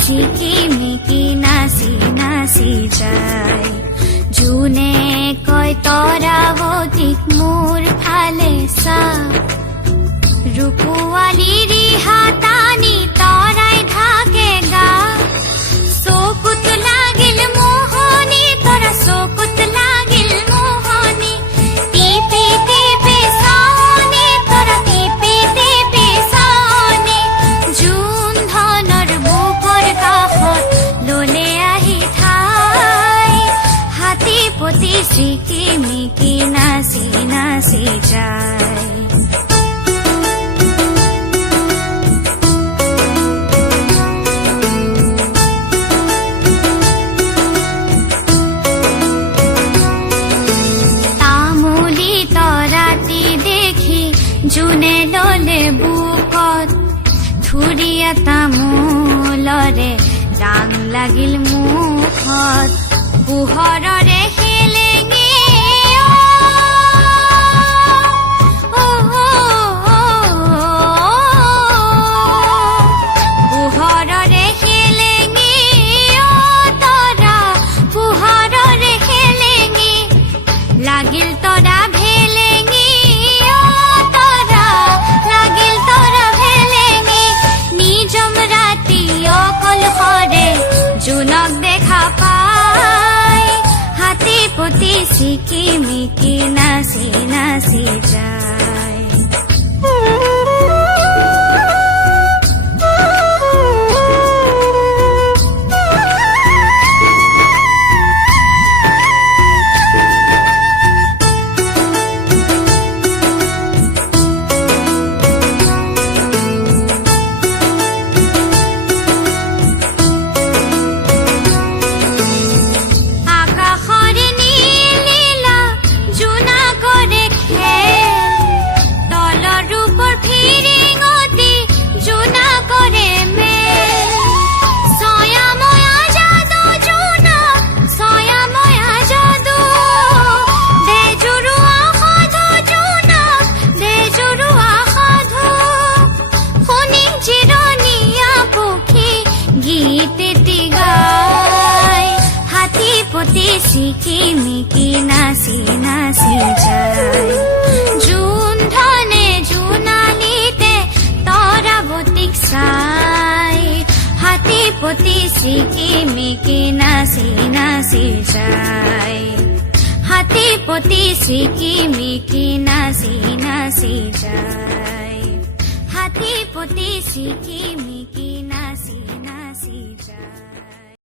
ছিকিমিকি নাচি নাচি যায়। জোনে কয় তৰাৱতীক মোৰ ফালে চা, ৰূপোৱালী ৰিহা টানি তৰাই ঢাকে গা। চকুত লাগিল মোহনী, তৰা চকুত লাগিল মোহনী। টিপি টিপি চাৱনী, তৰা টিপি টিপি চাৱনী। জোন ধনৰ বুকৰ কাষত ললে আহি ঠাই, হাতী পতি ছিকিমিকি নাচি নাচি যায়। জোনে ললে বুকত থুৰীয়া তামোলৰে ৰাং লাগিল মুখত। পোহৰৰে হেলেঙি পোহৰৰে হেলেঙি তৰা, পোহৰৰে হেলেঙি লাগিল তৰা ভেলেঙি। জোনক দেখা পাই, হাতী পতি ছিকিমিকি নাচি নাচি যায়। ছিকিমিকি নাচি নাচি যায়। জোন ধনে জোনালীতে তৰাৱতীক চাই, হাতী পতি ছিকিমিকি নাচি নাচি যায়। হাতী পতি ছিকিমিকি নাচি নাচি যায়। হাতী পতি ছিকিমিকি